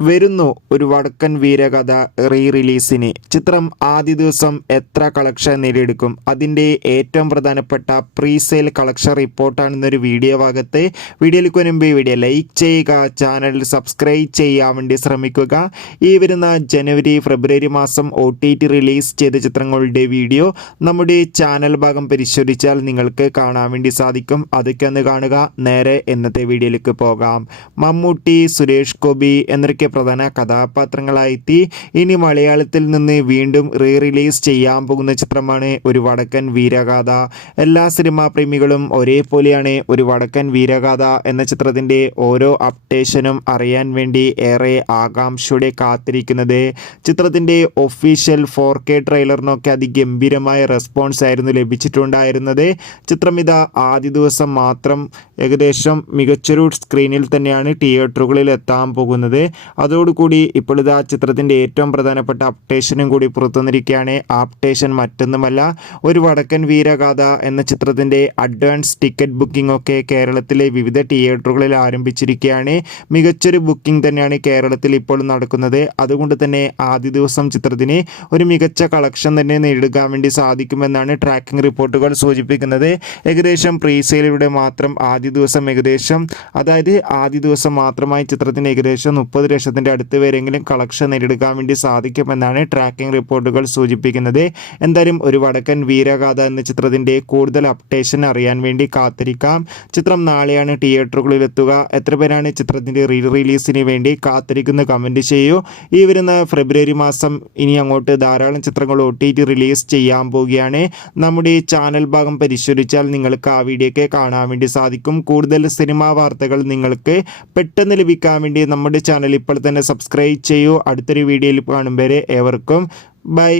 വരുന്നു ഒരു വടക്കൻ വീരകഥ റിലീസിന്. ചിത്രം ആദ്യ ദിവസം എത്ര കളക്ഷൻ നേടിയെടുക്കും, അതിൻ്റെ ഏറ്റവും പ്രധാനപ്പെട്ട പ്രീസെയിൽ കളക്ഷൻ റിപ്പോർട്ടാണ് ഇന്നൊരു വീഡിയോ ഭാഗത്ത്. വീഡിയോയിലേക്ക് വരുമ്പോൾ വീഡിയോ ലൈക്ക് ചെയ്യുക, ചാനൽ സബ്സ്ക്രൈബ് ചെയ്യാൻ വേണ്ടി ശ്രമിക്കുക. ഈ വരുന്ന ജനുവരി ഫെബ്രുവരി മാസം OTT റിലീസ് ചെയ്ത ചിത്രങ്ങളുടെ വീഡിയോ നമ്മുടെ ചാനൽ ഭാഗം പരിശോധിച്ചാൽ നിങ്ങൾക്ക് കാണാൻ വേണ്ടി സാധിക്കും. അതൊക്കെ ഒന്ന് കാണുക. നേരെ ഇന്നത്തെ വീഡിയോയിലേക്ക് പോകാം. മമ്മൂട്ടി, സുരേഷ് ഗോപി എന്നൊക്കെ പ്രധാന കഥാപാത്രങ്ങളായെത്തി ഇനി മലയാളത്തിൽ നിന്ന് വീണ്ടും റിലീസ് ചെയ്യാൻ പോകുന്ന ചിത്രമാണ് ഒരു വടക്കൻ വീരഗാഥ. എല്ലാ സിനിമാ പ്രേമികളും ഒരേപോലെയാണ് ഒരു വടക്കൻ വീരഗാഥ എന്ന ചിത്രത്തിൻ്റെ ഓരോ അപ്ഡേഷനും അറിയാൻ വേണ്ടി ഏറെ ആകാംക്ഷയോടെ കാത്തിരിക്കുന്നത്. ചിത്രത്തിൻ്റെ ഒഫീഷ്യൽ 4K ട്രെയിലറിനൊക്കെ അതിഗംഭീരമായ റെസ്പോൺസ് ആയിരുന്നു ലഭിച്ചിട്ടുണ്ടായിരുന്നത്. ചിത്രം ഇതാ ആദ്യ ദിവസം മാത്രം ഏകദേശം മികച്ചൊരു സ്ക്രീനിൽ തന്നെയാണ് തിയേറ്ററുകളിൽ എത്താൻ പോകുന്നത്. അതോടുകൂടി ഇപ്പോൾ ഇതാ ചിത്രത്തിൻ്റെ ഏറ്റവും പ്രധാനപ്പെട്ട അപ്ഡേഷനും കൂടി പുറത്തു വന്നിരിക്കുകയാണ്. ആ അപ്ഡേഷൻ മറ്റൊന്നുമല്ല, ഒരു വടക്കൻ വീരഗാഥ എന്ന ചിത്രത്തിൻ്റെ അഡ്വാൻസ് ടിക്കറ്റ് ബുക്കിംഗ് ഒക്കെ കേരളത്തിലെ വിവിധ തിയേറ്ററുകളിൽ ആരംഭിച്ചിരിക്കുകയാണ്. മികച്ചൊരു ബുക്കിംഗ് തന്നെയാണ് കേരളത്തിൽ ഇപ്പോൾ നടക്കുന്നത്. അതുകൊണ്ട് തന്നെ ആദ്യ ദിവസം ചിത്രത്തിന് ഒരു മികച്ച കളക്ഷൻ തന്നെ നേടുവാൻ വേണ്ടി സാധിക്കുമെന്നാണ് ട്രാക്കിംഗ് റിപ്പോർട്ടുകൾ സൂചിപ്പിക്കുന്നത്. ഏകദേശം പ്രീസെയിലൂടെ മാത്രം ആദ്യ ദിവസം മാത്രമായി ചിത്രത്തിന് ഏകദേശം 30 ലക്ഷത്തിൻ്റെ അടുത്ത് വരെയെങ്കിലും കളക്ഷൻ നേടിയെടുക്കാൻ വേണ്ടി സാധിക്കുമെന്നാണ് ട്രാക്കിംഗ് റിപ്പോർട്ടുകൾ സൂചിപ്പിക്കുന്നത്. എന്തായാലും ഒരു വടക്കൻ വീരഗാഥ എന്ന ചിത്രത്തിൻ്റെ കൂടുതൽ അപ്ഡേഷൻ അറിയാൻ വേണ്ടി കാത്തിരിക്കാം. ചിത്രം നാളെയാണ് തിയേറ്ററുകളിൽ എത്തുക. എത്ര പേരാണ് ചിത്രത്തിൻ്റെ റിലീസിന് വേണ്ടി കാത്തിരിക്കുന്ന കമൻറ്റ് ചെയ്യൂ. ഈ വരുന്ന ഫെബ്രുവരി മാസം ഇനി അങ്ങോട്ട് ധാരാളം ചിത്രങ്ങൾ OTT റിലീസ് ചെയ്യാൻ പോവുകയാണ്. നമ്മുടെ ചാനൽ ഭാഗം പരിശോധിച്ചാൽ നിങ്ങൾക്ക് ആ വീഡിയോയ്ക്ക് കാണാൻ വേണ്ടി സാധിക്കും. കൂടുതൽ സിനിമാ വാർത്തകൾ നിങ്ങൾക്ക് പെട്ടെന്ന് ലഭിക്കാൻ വേണ്ടി നമ്മുടെ ചാനൽ ഇപ്പോൾ തന്നെ സബ്സ്ക്രൈബ് ചെയ്യൂ. അടുത്തൊരു വീഡിയോയിൽ കാണും വരെ ഏവർക്കും ബൈ.